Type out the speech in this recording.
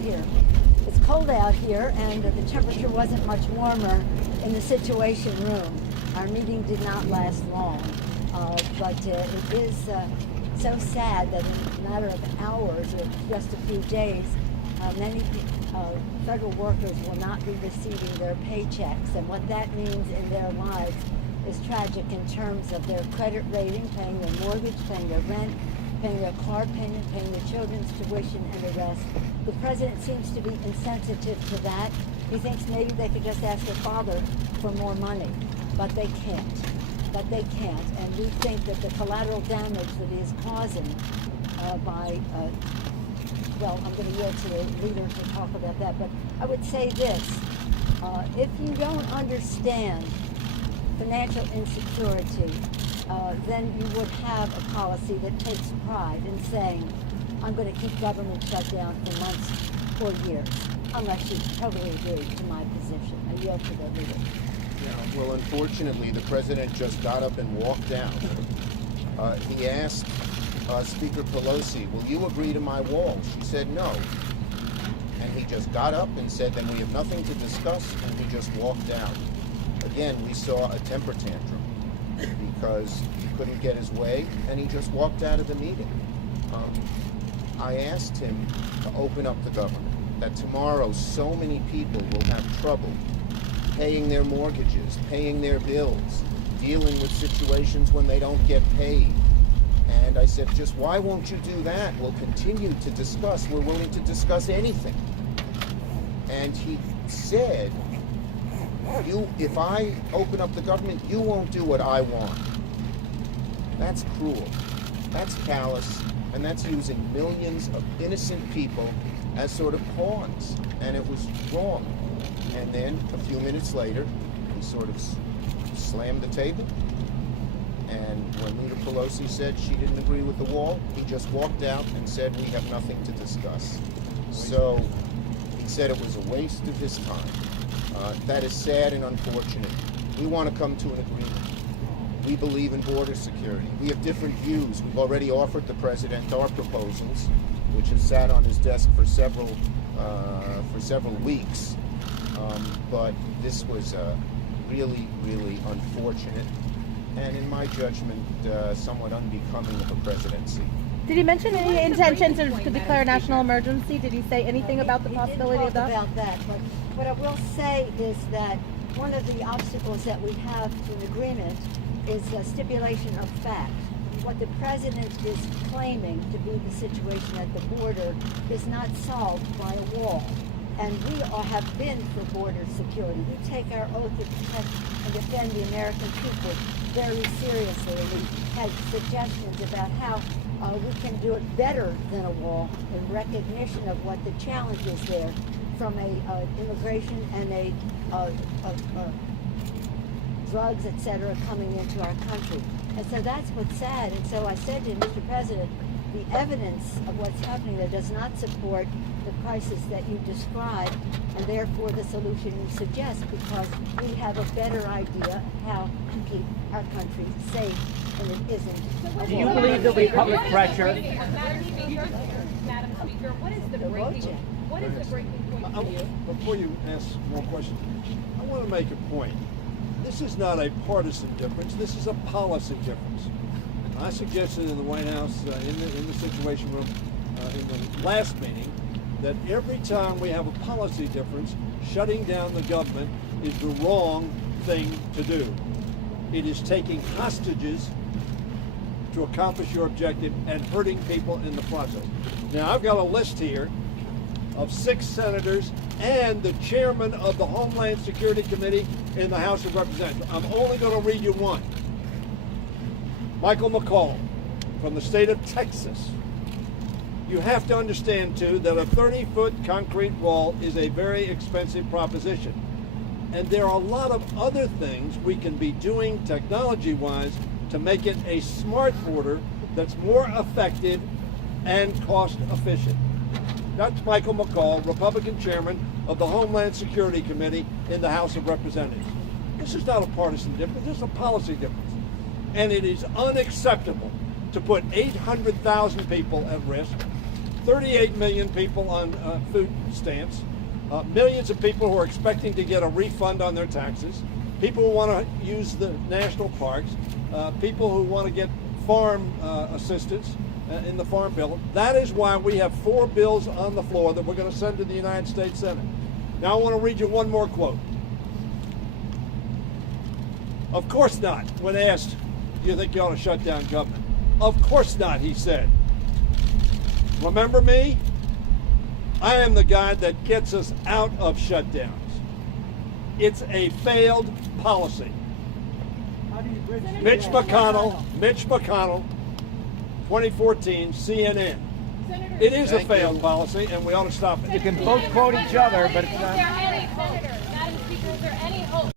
out here. It's cold out here, and the temperature wasn't much warmer in the Situation Room. Our meeting did not last long, but it is so sad that in a matter of hours or just a few days, many federal workers will not be receiving their paychecks, and what that means in their lives is tragic in terms of their credit rating, paying their mortgage, paying their rent, paying their car payment, paying their children's tuition, and the rest. The president seems to be insensitive to that. He thinks maybe they could just ask their father for more money, but they can't. And we think that the collateral damage that he is causing by well, I'm going to yield to the leader to talk about that, but I would say this. If you don't understand financial insecurity, then you would have a policy that takes pride in saying, I'm going to keep government shut down for months or years, unless you totally agree to my position. I yield to the leader. Yeah, well, unfortunately, the president just got up and walked out. He asked Speaker Pelosi, will you agree to my wall? She said no. And he just got up and said, then we have nothing to discuss, and he just walked out. Again, we saw a temper tantrum because he couldn't get his way, and he just walked out of the meeting. I asked him to open up the government, that tomorrow so many people will have trouble paying their mortgages, paying their bills, dealing with situations when they don't get paid. And I said, just why won't you do that? We'll continue to discuss. We're willing to discuss anything. And he said, if I open up the government, you won't do what I want. That's cruel. That's callous. And that's using millions of innocent people as sort of pawns. And it was wrong. And then a few minutes later, he sort of slammed the table. And when Leader Pelosi said she didn't agree with the wall, he just walked out and said, we have nothing to discuss. So he said it was a waste of his time. That is sad and unfortunate. We want to come to an agreement. We believe in border security. We have different views. We've already offered the president our proposals, which have sat on his desk for several weeks. But this was really, really unfortunate, and in my judgment, somewhat unbecoming of a presidency. Did he mention any intention to declare a national emergency? Did he say anything about the possibility of that? He did talk about that, but what I will say is that one of the obstacles that we have to an agreement is a stipulation of fact. What the president is claiming to be the situation at the border is not solved by a wall. And we all have been for border security. We take our oath to protect and defend the American people very seriously. And we had suggestions about how we can do it better than a wall in recognition of what the challenge is there from a immigration and a drugs, etc., coming into our country. And so that's what's sad. And so I said to him, Mr. President, the evidence of what's happening there does not support the crisis that you described, and therefore the solution you suggest, because we have a better idea of how to keep our country safe, and it isn't. Do you believe there'll be public pressure? Madam Speaker, what is the breaking point for you? Before you ask more questions, I want to make a point. This is not a partisan difference. This is a policy difference. I suggested in the White House, in the Situation Room, in the last meeting, that every time we have a policy difference, shutting down the government is the wrong thing to do. It is taking hostages to accomplish your objective and hurting people in the process. Now, I've got a list here of 6 senators and the chairman of the Homeland Security Committee in the House of Representatives. I'm only going to read you one. Michael McCall from the state of Texas. You have to understand, too, that a 30-foot concrete wall is a very expensive proposition. And there are a lot of other things we can be doing technology-wise to make it a smart border that's more effective and cost-efficient. That's Michael McCall, Republican chairman of the Homeland Security Committee in the House of Representatives. This is not a partisan difference. This is a policy difference. And it is unacceptable to put 800,000 people at risk, 38 million people on food stamps, millions of people who are expecting to get a refund on their taxes, people who want to use the national parks, people who want to get farm assistance in the Farm Bill. That is why we have 4 bills on the floor that we're going to send to the United States Senate. Now I want to read you one more quote. Of course not. When asked, do you think you ought to shut down government? Of course not, he said. Remember me? I am the guy that gets us out of shutdowns. It's a failed policy. Mitch McConnell, 2014, CNN. It is a failed policy, and we ought to stop it. You can both quote each other, but it's not.